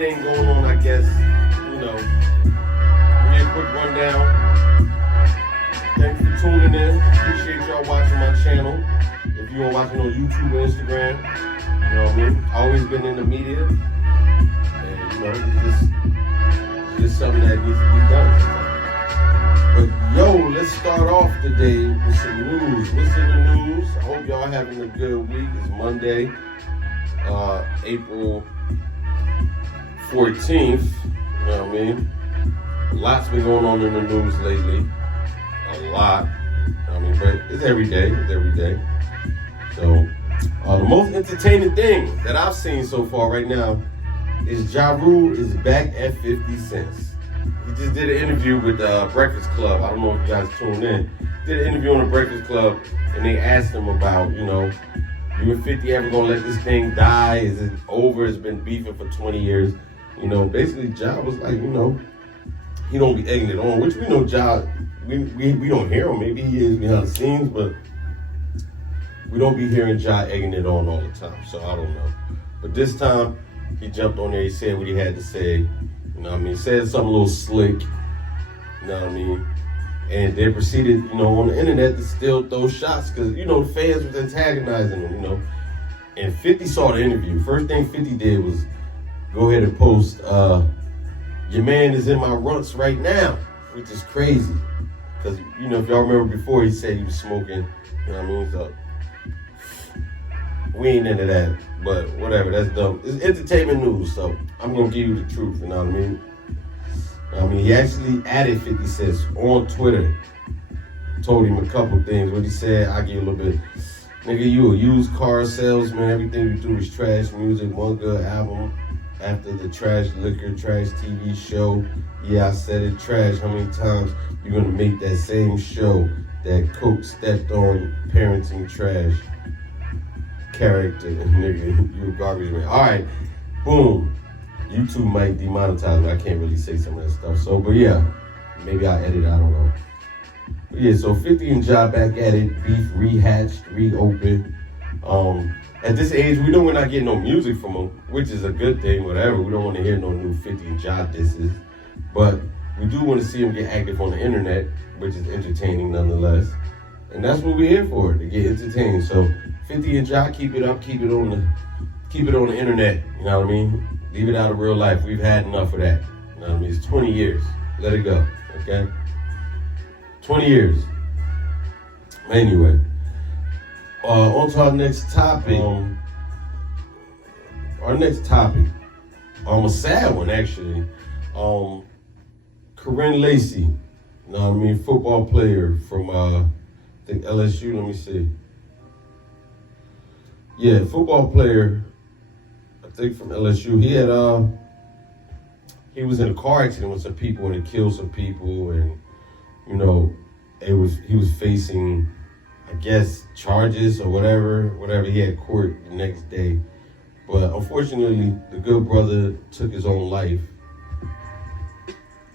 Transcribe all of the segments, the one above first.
everything going on, I guess. You know, give a quick rundown. Thanks for tuning in. Appreciate y'all watching my channel. If you are watching on YouTube or Instagram, you know what I mean? Always been in the media. And, you know, it's just something that needs to be done sometimes. But, yo, let's start off today with some news. What's in the news? I hope y'all having a good week. It's Monday, April 14th. You know what I mean? Lots been going on in the news lately. A lot. I mean, but it's every day. It's every day. So, the most entertaining thing that I've seen so far right now is Ja Rule is back at 50 cents. He just did an interview with Breakfast Club. I don't know if you guys tuned in. Did an interview on the Breakfast Club, and they asked him about, you know, you and 50 ever gonna let this thing die? Is it over? It's been beefing for 20 years. You know, basically, Ja was like, you know, he don't be egging it on, which we know Ja. We don't hear him. Maybe he is behind the scenes, but we don't be hearing Ja egging it on all the time. So I don't know. But this time, he jumped on there. He said what he had to say. You know what I mean? He said something a little slick. You know what I mean? And they proceeded, you know, on the internet to still throw shots because, you know, the fans was antagonizing him, you know. And 50 saw the interview. First thing 50 did was go ahead and post, your man is in my runts right now, which is crazy. Because, you know, if y'all remember before, he said he was smoking, you know what I mean? So, we ain't into that, but whatever, that's dumb. It's entertainment news, so I'm going to give you the truth, you know what I mean? He actually added 50 Cent on Twitter. Told him a couple things. What he said, I'll give you a little bit. Nigga, you a used car salesman. Everything you do is trash music. One good album after the trash liquor, trash TV show. Yeah, I said it, trash. How many times you gonna make that same show that Coke stepped on, parenting trash character? Nigga, you a garbage man. All right, boom. YouTube might demonetize me. I can't really say some of that stuff. So, but yeah, maybe I'll edit. I don't know. But yeah, so 50 and Ja back at it. Beef rehatched, reopened. At this age, we know we're not getting no music from him, which is a good thing, whatever. We don't want to hear no new 50 and Ja disses. But we do want to see him get active on the internet, which is entertaining nonetheless. And that's what we're here for, to get entertained. So 50 and Ja, keep it up, keep it on the internet. You know what I mean? Leave it out of real life. We've had enough of that. You know what I mean? It's 20 years. Let it go. Okay? 20 years. Anyway. On to our next topic. A sad one, actually. Corinne Lacey. You know what I mean? Football player from, I think LSU. Let me see. Yeah, football player, I think from LSU. He was in a car accident with some people and it killed some people, and you know, he was facing, I guess, charges or whatever. He had court the next day, but unfortunately, the good brother took his own life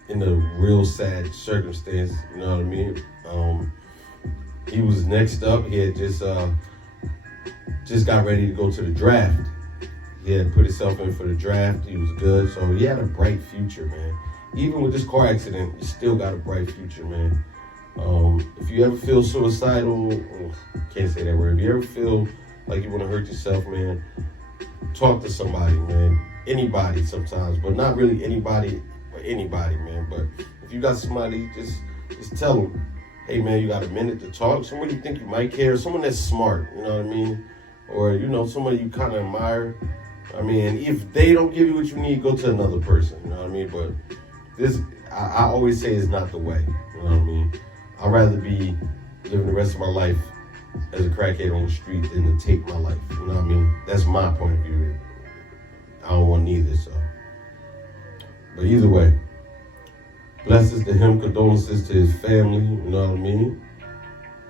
in a real sad circumstance. You know what I mean? He was next up. He had just got ready to go to the draft. He had put himself in for the draft. He was good. So he had a bright future, man. Even with this car accident, you still got a bright future, man. If you ever feel suicidal, can't say that word. If you ever feel like you want to hurt yourself, man, talk to somebody, man. Anybody sometimes, but not really anybody or anybody, man. But if you got somebody, just tell them, hey, man, you got a minute to talk. Somebody you think you might care. Someone that's smart, you know what I mean? Or, you know, somebody you kind of admire. I mean, if they don't give you what you need, go to another person, you know what I mean? But this, I always say, is not the way, you know what I mean? I'd rather be living the rest of my life as a crackhead on the street than to take my life, you know what I mean? That's my point of view. I don't want neither, so. But either way, blessings to him, condolences to his family, you know what I mean?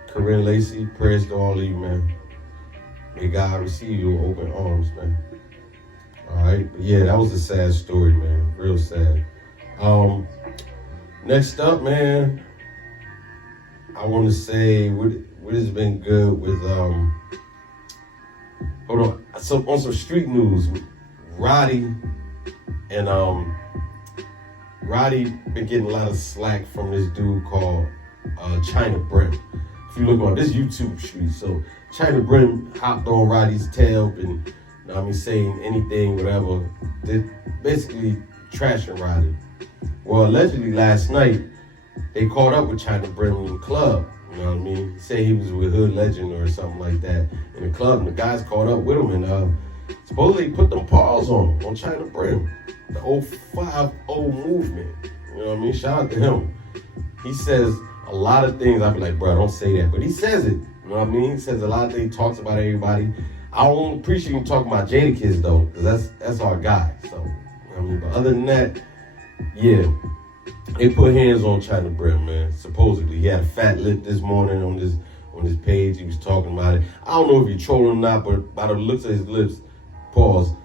Corinne Lacey, prayers to all of you, man. May God receive you with open arms, man. All right, but yeah, that was a sad story, man. Real sad. Next up, man, I want to say what has been good with hold on. So on some street news, Roddy And Roddy been getting a lot of slack from this dude called China Brim. If you look on this YouTube street, so China Brim hopped on Roddy's tail and saying anything, whatever, basically trashing Roddy. Well, allegedly last night they caught up with China Brim in the club. You know what I mean? Say he was with Hood Legend or something like that in the club, and the guys caught up with him and supposedly put them paws on China Brim, the 050 movement. You know what I mean? Shout out to him. He says a lot of things. I'd be like, bro, don't say that, but he says it. You know what I mean? He says a lot of things, talks about everybody. I don't appreciate him talking about Jadakiss though, because that's our guy. So, you know what I mean? But other than that, yeah. They put hands on China Brim, man. Supposedly, he had a fat lip this morning on his page. He was talking about it. I don't know if he's trolling or not, but by the looks of his lips, pause,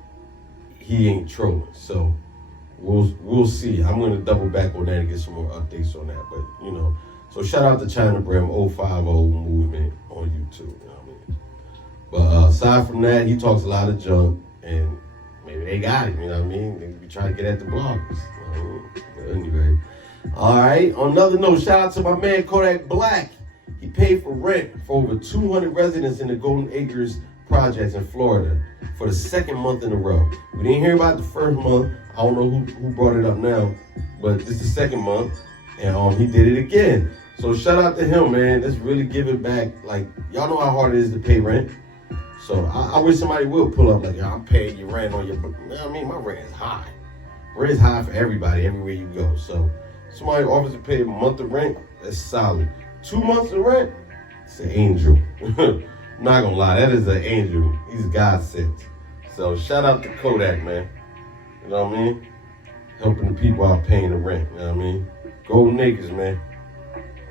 he ain't trolling. So we'll see. I'm gonna double back on that and get some more updates on that. But so shout out to China Brim 050 movement on YouTube. You know what I mean? But aside from that, he talks a lot of junk, and maybe they got him. You know what I mean? They be trying to get at the bloggers. You know? But anyway. All right, on another note, shout out to my man Kodak Black. He paid for rent for over 200 residents in the Golden Acres projects in Florida for the second month in a row. We didn't hear about the first month. I don't know who brought it up now, but this is the second month, and he did it again. So shout out to him, man. Let's really give it back. Like, y'all know how hard it is to pay rent. So I wish somebody would pull up like, I'm paying your rent on your, you know what I mean? My rent is high. Rent is high for everybody, everywhere you go. So somebody offers to pay a month of rent, that's solid. 2 months of rent, it's an angel. Not gonna lie, that is an angel. He's God sent. So shout out to Kodak, man. You know what I mean? Helping the people out paying the rent, you know what I mean? Golden Acres, man.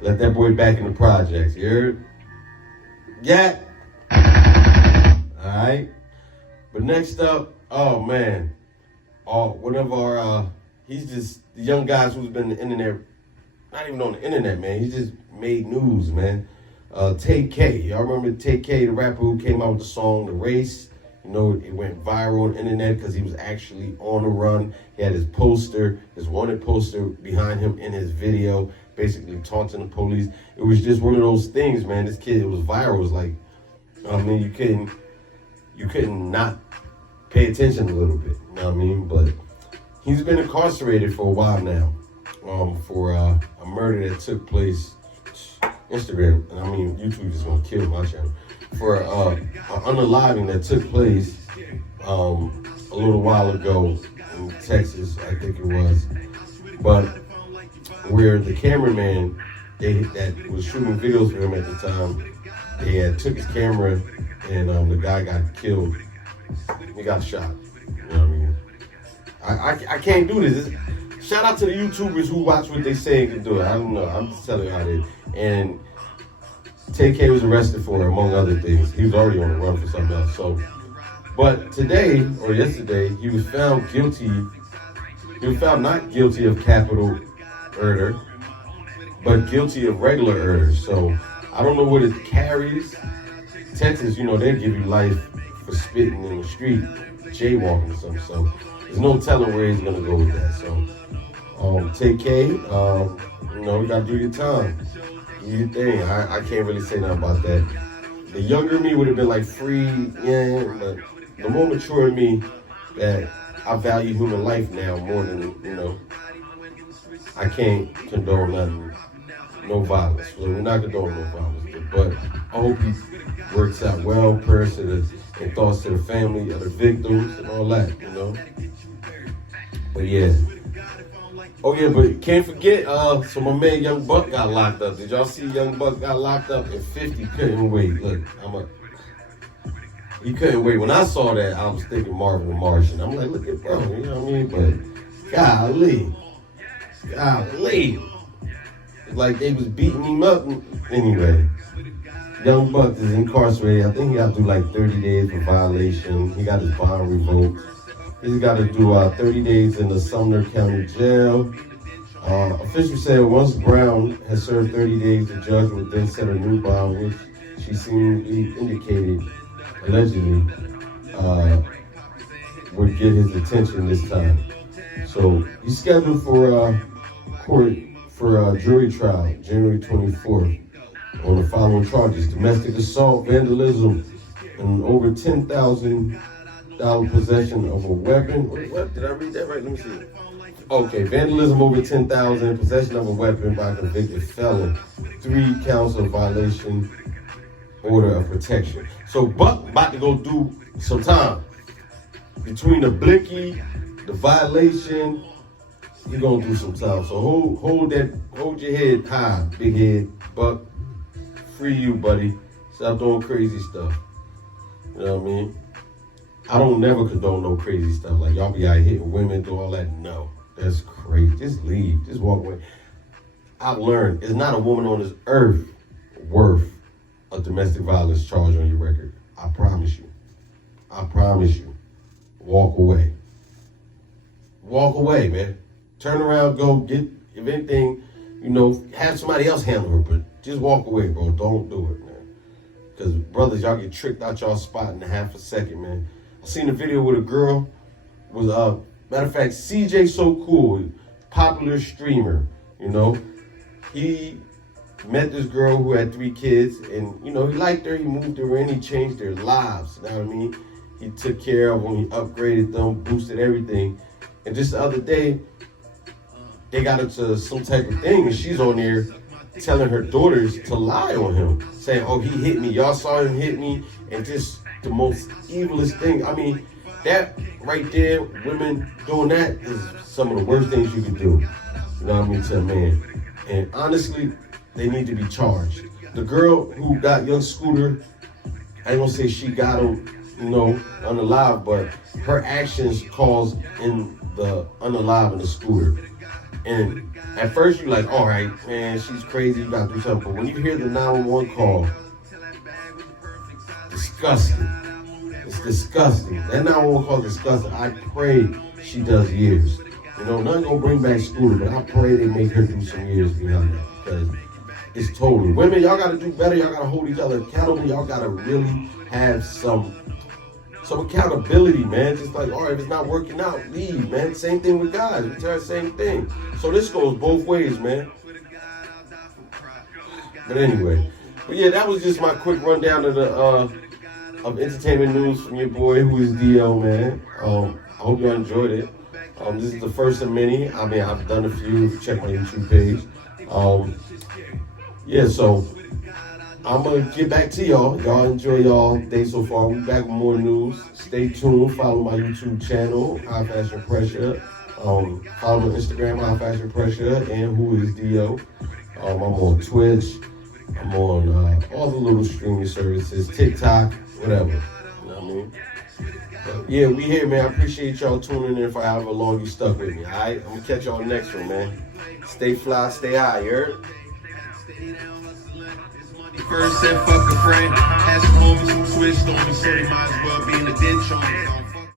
Let that boy back in the projects, you heard? Yeah. Alright. But next up, oh man. One of our, he's just the young guys who's been on the internet, not even on the internet, man. He just made news, man. Tay Kay. Y'all remember Tay Kay, the rapper who came out with the song The Race? You know, it went viral on the internet because he was actually on the run. He had his poster, his wanted poster behind him in his video, basically taunting the police. It was just one of those things, man. This kid, it was viral. It was like, I mean, you couldn't not pay attention a little bit, you know what I mean? But he's been incarcerated for a while now for a murder that took place. Instagram, and I mean, YouTube just gonna kill my channel. For an unaliving that took place a little while ago in Texas, I think it was. But where the cameraman that was shooting videos for him at the time, they had took his camera and the guy got killed. He got shot. You know what I mean? I can't do this. Shout out to the YouTubers who watch what they say and can do it. I don't know. I'm just telling you how it is. And Tay Kay was arrested for it, among other things. He was already on the run for something else. So, but today or yesterday, he was found guilty. He was found not guilty of capital murder, but guilty of regular murder. So I don't know what it carries. Texas, you know, they give you life for spitting in the street, jaywalking or something. So there's no telling where he's gonna go with that. So Tay Kay, you know, you gotta do your time. Do your thing. I can't really say nothing about that. The younger me would have been like free, yeah, but the more mature me that I value human life now more than, you know, I can't condone nothing, no violence. So we're not condoning no violence. But I hope he works out well, prayers to and thoughts to the family of the victims and all that, you know. But yeah. Oh yeah, but can't forget, so my man Young Buck got locked up. Did y'all see Young Buck got locked up and 50 couldn't wait? Look, he couldn't wait. When I saw that, I was thinking Marvin the Martian. I'm like, look at bro, you know what I mean? But golly. It's like they was beating him up. Anyway, Young Buck is incarcerated. I think he got to do like 30 days for violation. He got his bond revoked. He's got to do 30 days in the Sumner County Jail. Officials said once Brown has served 30 days, the judge would then set a new bond, which she seemingly indicated, allegedly, would get his attention this time. So he's scheduled for court for jury trial January 24th on the following charges: domestic assault, vandalism, and over $10,000 possession of a weapon. What? Did I read that right? Let me see. Okay, vandalism over $10,000, possession of a weapon by a convicted felon, 3 counts of violation order of protection. So Buck about to go do some time. Between the blicky, the violation, he gonna do some time. So hold your head high, big head. Buck, free you, buddy. Stop doing crazy stuff. You know what I mean? I don't never condone no crazy stuff. Like y'all be out hitting women, do all that. No, that's crazy. Just leave. Just walk away. I've learned there's not a woman on this earth worth a domestic violence charge on your record. I promise you. I promise you. Walk away. Walk away, man. Turn around, go get, if anything, have somebody else handle her, but just walk away, bro. Don't do it, man. Because brothers, y'all get tricked out y'all spot in a half a second, man. I seen a video with a girl, matter of fact, CJ So Cool, popular streamer, he met this girl who had 3 kids, and he liked her, he moved her in, he changed their lives, you know what I mean? He took care of them, he upgraded them, boosted everything. And just the other day, they got into some type of thing, and she's on there telling her daughters to lie on him, saying, oh, he hit me, y'all saw him hit me, and just the most evilest thing. I mean, that right there, women doing that is some of the worst things you can do, you know what I mean, to a man. And honestly, they need to be charged. The girl who got young Scooter, I ain't gonna say she got him, unalive, but her actions caused in the unalive in the Scooter. And at first you're like, all right, man, she's crazy, you gotta do something. But when you hear the 911 call, disgusting. It's disgusting. That 911 call is disgusting. I pray she does years. Nothing gonna bring back Scooter, but I pray they make her do some years behind that, because it's totally. Women, y'all gotta do better. Y'all gotta hold each other accountable. Y'all gotta really have some accountability, man. Just like, all right, if it's not working out, leave, man. Same thing with guys. We tell the same thing. So this goes both ways, man. But anyway, yeah, that was just my quick rundown of the of entertainment news from your boy, who is DL, man. I hope y'all enjoyed it. This is the first of many. I mean, I've done a few. If you check my YouTube page. Yeah, so I'm going to get back to y'all. Y'all enjoy y'all day so far. We'll be back with more news. Stay tuned. Follow my YouTube channel, High Fashion Pressure. Follow my Instagram, High Fashion Pressure, and Who is D.O. I'm on Twitch. I'm on all the little streaming services, TikTok, whatever. You know what I mean? But yeah, we here, man. I appreciate y'all tuning in for however long you stuck with me, all right? I'm going to catch y'all next one, man. Stay fly, stay high, you heard? First said fuck a friend, had some homies who switched on me, so they might as well be in the ditch on me.